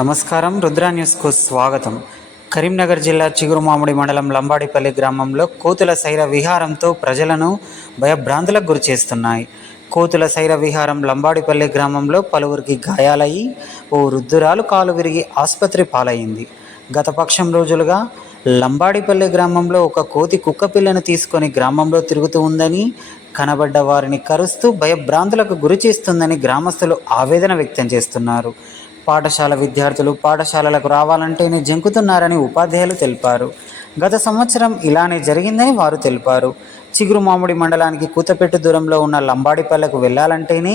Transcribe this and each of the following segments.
నమస్కారం. రుద్రా న్యూస్కు స్వాగతం. కరీంనగర్ జిల్లా చిగురుమామిడి మండలం లంబాడిపల్లి గ్రామంలో కోతుల శైర విహారంతో ప్రజలను భయభ్రాంతులకు గురి చేస్తున్నాయి. కోతుల శైర విహారం లంబాడిపల్లి గ్రామంలో పలువురికి గాయాలయ్యి ఓ వృద్ధురాలు కాలు విరిగి ఆసుపత్రి పాలయ్యింది. గత పక్షం రోజులుగా లంబాడిపల్లి గ్రామంలో ఒక కోతి కుక్క పిల్లను తీసుకొని గ్రామంలో తిరుగుతూ ఉందని కనబడ్డ వారిని కరుస్తూ భయభ్రాంతులకు గురి చేస్తుందని గ్రామస్తులు ఆవేదన వ్యక్తం చేస్తున్నారు. పాఠశాల విద్యార్థులు పాఠశాలలకు రావాలంటేనే జంకుతున్నారని ఉపాధ్యాయులు తెలిపారు. గత సంవత్సరం ఇలానే జరిగిందని వారు తెలిపారు. చిగురు మామిడి మండలానికి కూతపెట్టు దూరంలో ఉన్న లంబాడిపల్లెకు వెళ్ళాలంటేనే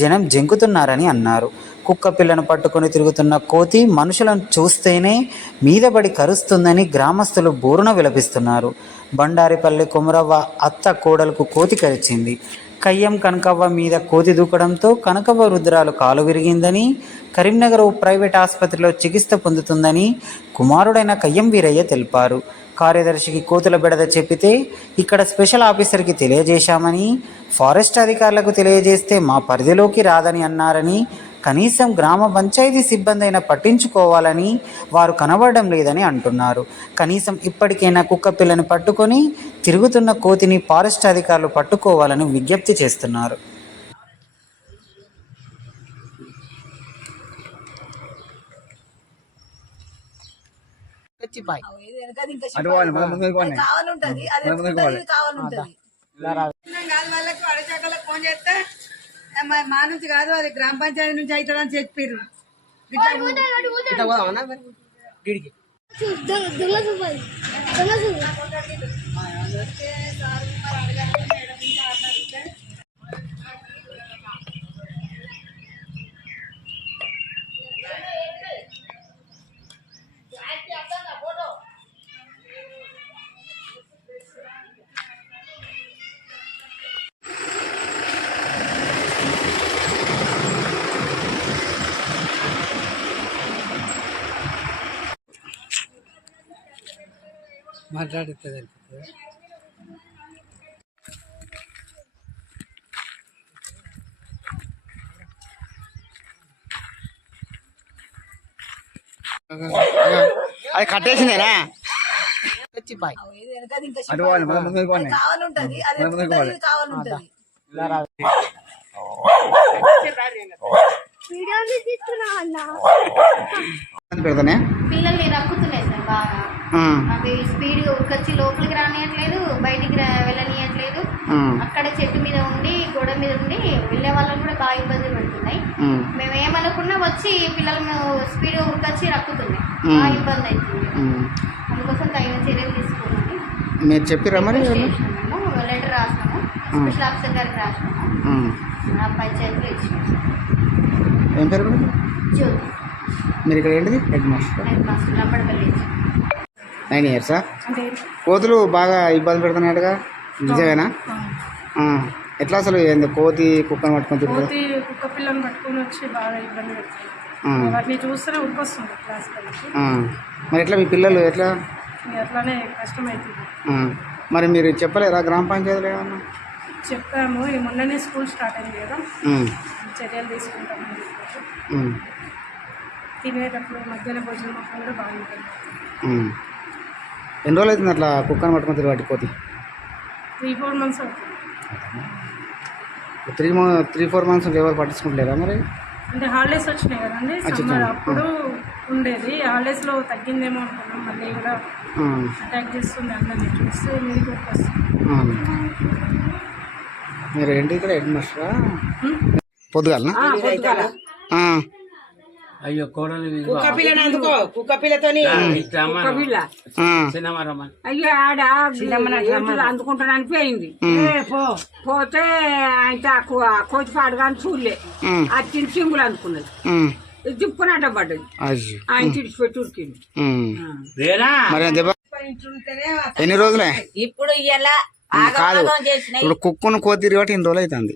జనం జంకుతున్నారని అన్నారు. కుక్క పిల్లను పట్టుకొని తిరుగుతున్న కోతి మనుషులను చూస్తేనే మీదబడి కరుస్తుందని గ్రామస్తులు బోరున విలపిస్తున్నారు. బండారిపల్లి కొమరవ్వ అత్త కోడలకు కోతి కరిచింది. కయ్యం కనకవ్వ మీద కోతి దూకడంతో కనకవ్వ రుద్రాలు కాలు విరిగిందని కరీంనగర్ ఓ ప్రైవేట్ ఆసుపత్రిలో చికిత్స పొందుతుందని కుమారుడైన కయ్యం వీరయ్య తెలిపారు. కార్యదర్శికి కోతుల బెడద చెప్పితే ఇక్కడ స్పెషల్ ఆఫీసర్కి తెలియజేశామని ఫారెస్ట్ అధికారులకు తెలియజేస్తే మా పరిధిలోకి రాదని అన్నారని కనీసం గ్రామ పంచాయతీ సిబ్బంది అయినా పట్టించుకోవాలని వారు కనబడడం లేదని అంటున్నారు. కనీసం ఇప్పటికైనా కుక్క పిల్లని పట్టుకొని తిరుగుతున్న కోతిని ఫారెస్ట్ అధికారులు పట్టుకోవాలని విజ్ఞప్తి చేస్తున్నారు. కావాలంటది వాళ్ళకు? అడచాకలకు ఫోన్ చేస్తే "ఏ, మా మా నుంచి కాదు అది గ్రామ పంచాయతీ నుంచి అవుతుందని చెప్పారు ఇట్లా పోదామన్నా మరి? గిడికి కావాలంటది వీడియో తీసుకున్నా అన్న పెడతానే పిల్లల్ని రక్కుతున్నాయి సార్ బాగా అవి స్పీడ్ ఉరికొచ్చి లోపలికి రానియట్లేదు బయటికి వెళ్ళనియట్లేదు. అక్కడ చెట్టు మీద ఉండి గోడ మీద ఉండి వెళ్ళే వాళ్ళని కూడా బాగా ఇబ్బంది పెడుతున్నాయి. మేము ఏమనుకున్నా వచ్చి పిల్లలను స్పీడ్ ఉరికొచ్చి రక్కుతున్నాయి బాగా ఇబ్బంది అవుతుంది. అందుకోసం తగిన చర్యలు తీసుకోమని మీరు చెప్పిరా మరి వీళ్ళు? చేసినాము లెటర్ రాసినాము. స్పెషల్ ఆఫీసర్ గారికి రాసినాము. పంచాయతీలో ఇచ్చినాము. ఏం పేరు జ్యోతి. మీరు ఇక్కడ ఏంటిది? Head master. Head master nine ఇయర్సా కోతులు బాగా ఇబ్బంది పెడుతున్నాడుగా నిజమేనా. ఎట్లా అసలు ఏంది? కోతి కుక్కను పట్టుకొని తిరుగుతుంది కోతి కుక్క పిల్లని పట్టుకొని వచ్చి బాగా ఇబ్బంది పెడుతుంది. వాటిని చూస్తేనే ఉరికొస్తుంది క్లాస్. మరి ఎట్లా మీ పిల్లలు ఎట్లా? అట్లానే కష్టమవుతుంది. మరి మీరు చెప్పలేరా గ్రామ పంచాయతీలో ఏమన్నా? చెప్పాము. ఈ మొన్ననే స్కూల్ స్టార్ట్ అయింది కదా. చర్యలు ఉమ్. తినేటప్పుడు మధ్యాహ్న భోజనం కూడా బాగా ఉంటుంది ఉమ్. ఎన్ని రోజులు అవుతుంది అట్లా కుక్కను పట్టుకొని తిరిగి కోతి three four months three month three four months ఎవరు పట్టించుకుంటలేరా మరి? అంటే హాలిడేస్ వచ్చినాయి కదండి. సమ్మర్. అప్పుడు ఉండేది. హాలిడేస్లో తగ్గిందేమో అనుకున్నాం. మళ్ళీ కూడా. అటాక్ చేస్తుంది అందరినీ చూస్తే మీదకి. మీరు ఏంటి ఇక్కడ హెడ్ మాస్టరా? పొద్దుగాలనా. అయ్యో కోడలు కుక్క పిల్లని అందుకో కుక్క పిల్లతోని. ఆ. అయ్యో ఆడ అందుకుంటానని పోయింది. పోతే ఆయన కోచి పాడు కానీ చూడలే. ఆ తిరిగి సింగులు అందుకున్నది. అడ్డ పడ్డది. ఆయన తిడిచిపెట్టి ఉరికింది. ఉమ్. వేరా మరి దెబ్బ ఎన్ని రోజులే? ఇప్పుడు ఇలా కాదు ఇప్పుడు కుక్కను కోతి తిరిగి బట్టి ఎన్ని రోజులు అవుతుంది.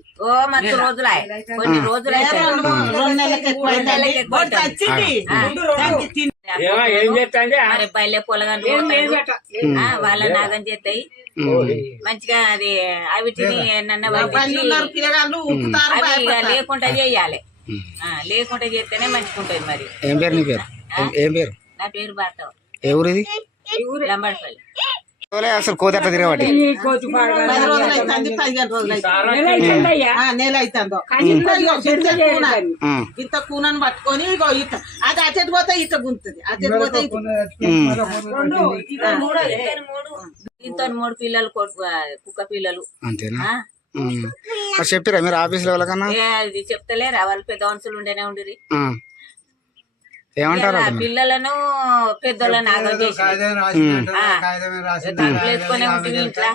మరి పల్లె వాళ్ళ నాగం చేస్తాయి. మంచిగా అది అవిటిని లేకుండా చెయ్యాలి ఆ, లేకుంటే చేస్తేనే మంచుకుంటుంది మరి. ఏం పేరు నీ పేరు? ఏం- పేరు? నా పేరు ఊరు ఇది లంబాడిపల్లి. అసలు కోతి అట్లా తిరగబట్టి నెల అవుతుందో ఇంత కూనని పట్టుకొని అది అచ్చటి పోతే ఇత గుంతుంది. అచ్చటి పోతే దీంతో మూడు పిల్లలు కుక్క పిల్లలు. అంతేనా? ఆ, ఉమ్. మరి చెప్పిరా మీరు ఆఫీస్లో వాళ్ళకన్నా చెప్తలేరా. వాళ్ళు పెద్ద మనుషులు ఉండేనే ఉండిరి. ఉమ్. ఏమంటారు? పిల్లలను పెద్దోళ్ళని ఆగం చేసి వేసుకొని ఉంటుంది ఇంట్లో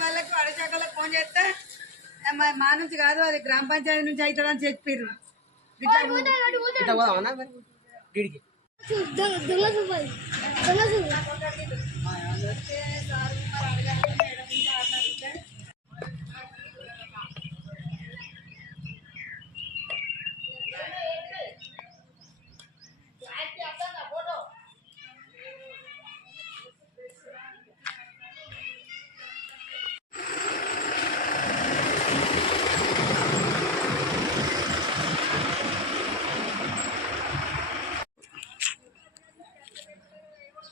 వాళ్ళకు అడచాకలకు ఫోన్ చేస్తే మా- మా నుంచి కాదు అది గ్రామ పంచాయతీ నుంచి అవుతుందని చెప్పారు ఇట్లా పోదామా మరి? గిడికి దొంగ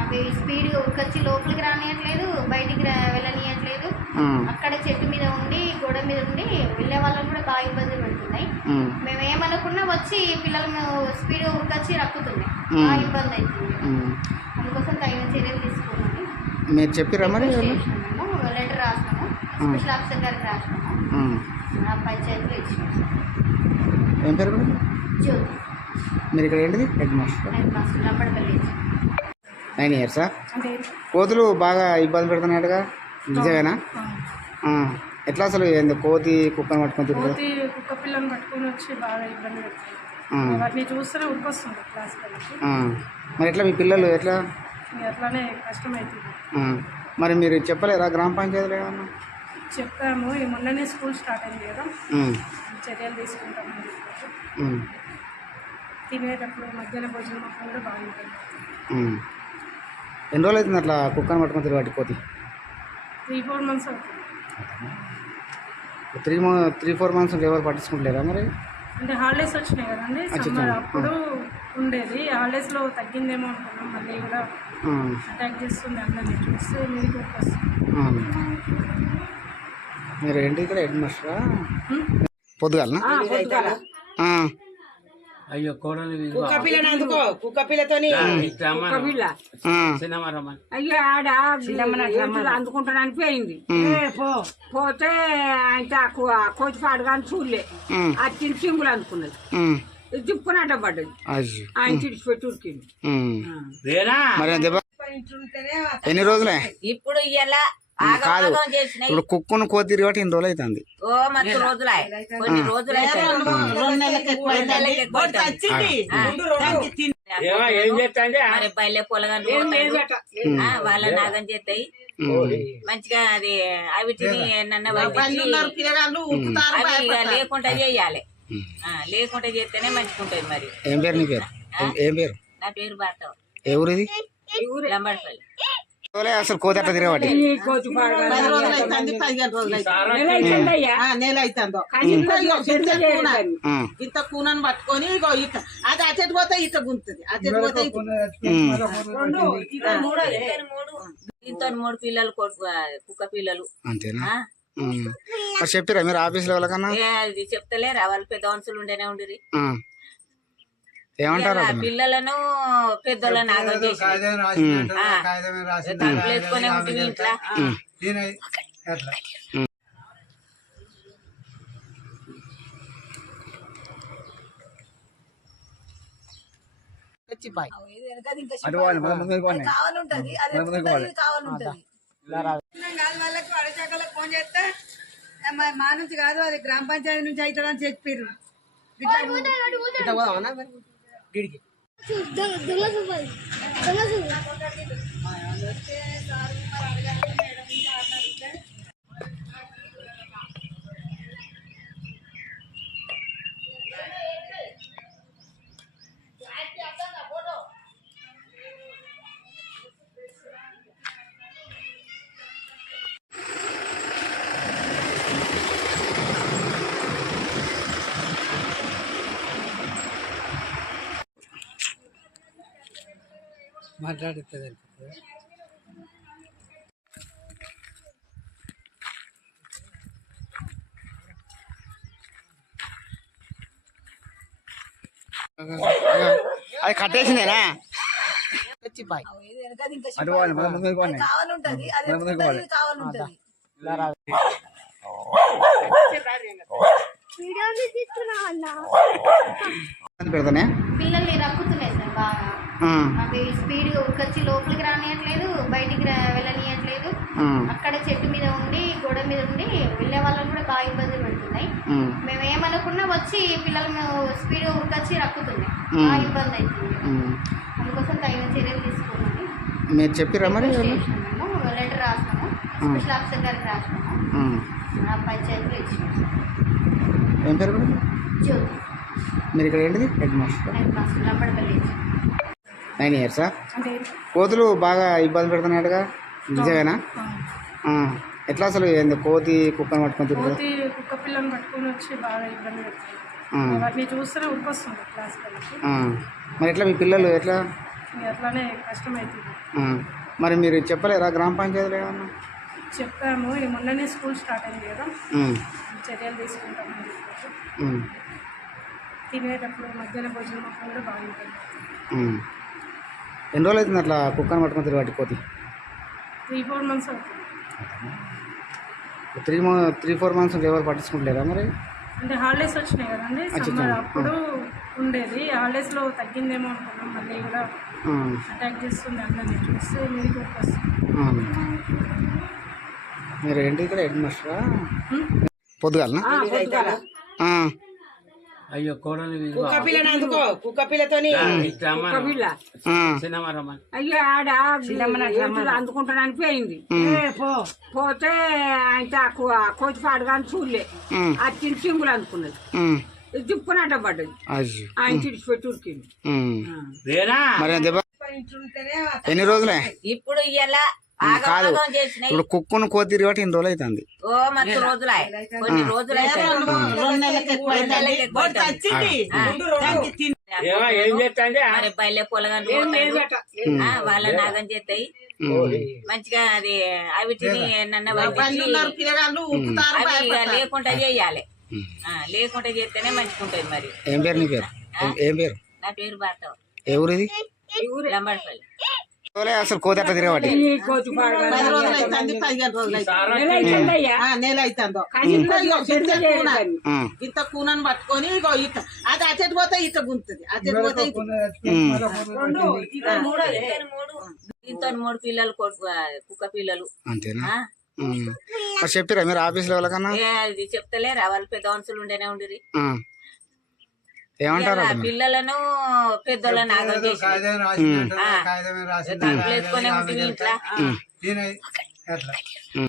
అవి స్పీడ్ ఉరికొచ్చి లోపలికి రానియట్లేదు బయటికి వెళ్ళనియట్లేదు. అక్కడ చెట్టు మీద ఉండి గోడ మీద ఉండి వెళ్ళే వాళ్ళని కూడా బాగా ఇబ్బంది పెడుతున్నాయి. మేము ఏమనుకున్నా వచ్చి పిల్లలను స్పీడ్ ఉరికొచ్చి రక్కుతున్నాయి. బాగా ఇబ్బంది అవుతుంది. అందుకోసం తగిన చర్యలు తీసుకున్నాము మీరు చెప్పిరా మరి లెటర్ రాసినాము. స్పెషల్ ఆఫీసర్ గారికి రాసినాము. ఆ. పంచాయతీలో ఇచ్చినాము. ఏం పేరు? జ్యోతి. మీరు ఇక్కడ ఏంటిది? Head master head master Lambadapalli nine ఇయర్సా కోతులు బాగా ఇబ్బంది పెడుతున్నాడుగా నిజమేనా? ఎట్లా అసలు ఏంది? కోతి కుక్కను పట్టుకొని తిరుగుతుంది కోతి కుక్క పిల్లని పట్టుకొని వచ్చి బాగా ఇబ్బంది పెడుతుంది వాటిని చూస్తేనే ఉరికొస్తుంది క్లాస్. మరి ఎట్లా మీ పిల్లలు ఎట్లా? అట్లానే కష్టమవుతుంది మరి మీరు చెప్పలేరా? గ్రామ పంచాయతీలో ఏమన్నా? చెప్పాము. ఈ మొన్ననే స్కూల్ స్టార్ట్ అయింది కదా. చర్యలు ఉమ్, తినేటప్పుడు మధ్యాహ్న భోజనం కూడా బాగా ఉంటుంది ఉమ్. ఎన్ని రోజులు అవుతుంది అట్లా కుక్కను పట్టుకొని తిరగబట్టి కోతి three four months three three four months ఎవరు పట్టించుకుంటలేరా మరి? అంటే హాలిడేస్ వచ్చినాయి కదండి సమ్మర్. అప్పుడు ఉండేది. హాలిడేస్లో తగ్గిందేమో అనుకున్నాం మళ్ళీ కూడా అటాక్ చేస్తుంది అందరినీ చూస్తే. మీరు ఏంటి ఇక్కడ హెడ్ మాస్టరా? పొద్దుగాలనా? ఆ, అయ్యో కోడలు కుక్క పిల్లని అందుకో కుక్క పిల్లతోని. పిల్ల. ఆ, సినిమారమ్మని అయ్యో ఆడ ఎద్దులు అందుకుంటానని పోయింది. పోతే ఆయన కోచి పాడు కానీ చూడలే. ఆ తిరిగి సింగులు అందుకున్నది. ఉమ్. దిప్పుకున్నట్ట పడ్డది. ఆయన తిడిచిపెట్టి ఉరికింది. ఎన్ని రోజులే? ఇప్పుడు ఇలా కాదు ఇప్పుడు కుక్కను కోతి తిరిగి ఇన్ని రోజులు అవుతుంది. మరి పల్లె పొలగాని వాళ్ళ నాగం చేస్తాయి మంచిగా అది అవిటిని. లేకుండా చేయాలి. ఆ, లేకుండా చేస్తేనే మంచిగుంటది మరి. ఏం పేరు నీ పేరు? ఏం- పేరు? నా పేరు భార్తవ ఏ ఊరు ఇది లంబడిపల్లి. అసలు కోతి అట్లా తిరగబట్టి నెల ఇంత కూనని పట్టుకొని అది అచ్చటి పోతే ఇత గుంతుంది. అచ్చటి పోతే దీంతో మూడు పిల్లలు కొడుకు కుక్క పిల్లలు. అంతేనా? ఆ, ఉమ్. మరి మీరు ఆఫీస్లో వాళ్ళకన్నా చెప్తలేరా? వాళ్ళు పెద్ద మనుషులు ఉండేనే ఉండిరి. ఆ. ఏమంటారు పిల్లలను పెద్దోళ్ళని ఆగం చేసి ఉంటుంది ఇంట్లో. కావాలంటది అది కావాలంటది. వాళ్ళకు అడచాకలకు ఫోన్ చేస్తే మా నుంచి కాదు అది గ్రామ పంచాయతీ నుంచి అవుతుందని చెప్పారు ఇట్లా పోదామన్నా వీడియో తీసుకున్నా అన్న? పెడతానే? పిల్లల్ని రక్కుతున్నాయి సార్ బాగా. అవి స్పీడ్గా ఉరికొచ్చి లోపలికి రానియట్లేదు బయటికి వెళ్ళనియట్లేదు. అక్కడ చెట్టు మీద ఉండి గోడ మీద ఉండి వెళ్ళే వాళ్ళని కూడా బాగా ఇబ్బంది పెడుతున్నాయి. మేము ఏమనుకున్నా వచ్చి పిల్లలను స్పీడ్గా ఉరికొచ్చి రక్కుతున్నాయి. బాగా ఇబ్బంది అవుతుంది అందుకోసం తగిన చర్యలు తీసుకోమని మీరు చెప్పిరా మరి లెటర్ రాసినాము స్పెషల్ ఆఫీసర్ గారికి రాసినాము పంచాయతీలో ఇచ్చినాము ఏం పేరు జ్యోతి. మీరు ఇక్కడ ఏంటిది? Head master. Head master Lambadapalli nine ఇయర్సా కోతులు బాగా ఇబ్బంది పెడుతున్నాడుగా నిజమేనా. ఎట్లా అసలు ఏంది? కోతి కుక్కను పట్టుకొని తిరుగుతుంది కోతి కుక్క పిల్లని పట్టుకొని వచ్చి బాగా ఇబ్బంది పెడుతుంది. వాటిని చూస్తేనే ఉరికొస్తుంది క్లాస్. మరి ఎట్లా మీ పిల్లలు ఎట్లా? అట్లానే కష్టమవుతుంది. మరి మీరు చెప్పలేరా? గ్రామ పంచాయతీలో ఏమన్నా? చెప్పాము. ఈ మొన్ననే స్కూల్ స్టార్ట్ అయింది కదా. చర్యలు ఉమ్. తినేటప్పుడు మధ్యాహ్న భోజనం కూడా బాగా ఉంటుంది ఉమ్. ఎన్ని రోజులు అవుతుంది అట్లా కుక్కను పట్టుకొని తిరగటి కోతి త్రీ ఫోర్ మంత్స్ అవుతుంది. త్రీ త్రీ ఫోర్ మంత్స్ ఎవరు పట్టించుకుంటలేరా మరి? అంటే హాలిడేస్ వచ్చినాయి కదండి సమ్మర్. అప్పుడు ఉండేది. హాలిడేస్లో తగ్గిందేమో అనుకున్నాం మళ్ళీ కూడా. అటాక్ చేస్తుంది అందరినీ చూస్తే మీదకి. మీరు ఏంటి ఇక్కడ హెడ్ మాస్టరా? పొద్దుగాలనా. అయ్యో కోడలు కుక్క పిల్లని అందుకో కుక్క పిల్లతోని. అయ్యో ఆడ అందుకుంటానని పోయింది. పోతే ఆయన కోచి పాడు కానీ చూడలే. చిన్న సింగులు అందుకున్నది. ఉమ్. దిప్పునట్ట పడ్డది. ఆయన చిడిచిపెట్టి ఉరికింది. ఎన్ని రోజులే? ఇప్పుడు ఇలా కాదు ఇప్పుడు కుక్కను కోతి తిరిగటి ఇన్ని రోజులు అవుతుంది పొలగాని వాళ్ళ నాగం చేస్తాయి. మంచిగా అది అవి తిని నన్న పళ్ళు ఉన్నారు పిల్లగాళ్ళు ఉప్పుతారు అవి ఇక భయపడతారు. లేకుండా చేయాలి. ఆ, లేకుండా చేస్తేనే మంచిగా ఉంటుంది మరి. ఏం పేరు నీ పేరు? ఏం- పేరు? నా పేరు భార్తవ ఏ ఊరిది? లంబడిపల్లి. అసలు కోతి అట్లా తిరగబట్టి నెల అవుతుందో ఇంత కూనని పట్టుకొని అది అచెట్టు పోతే ఇత గుంతుంది. అచెట్టు పోతే. దీంతో మూడు. పిల్లలు కుక్క పిల్లలు. అంతేనా? ఆ, ఉమ్. మరి మీరు ఆఫీస్లో వాళ్ళకన్నా చెప్తలేరా? వాళ్ళు పెద్ద మనుషులు ఉండేనే ఉండిరి. ఏమంటారు పిల్లలను పెద్దోళ్ళని ఆగం చేసి తలుపులు వేసుకొని ఉంటుంది ఇంట్లో.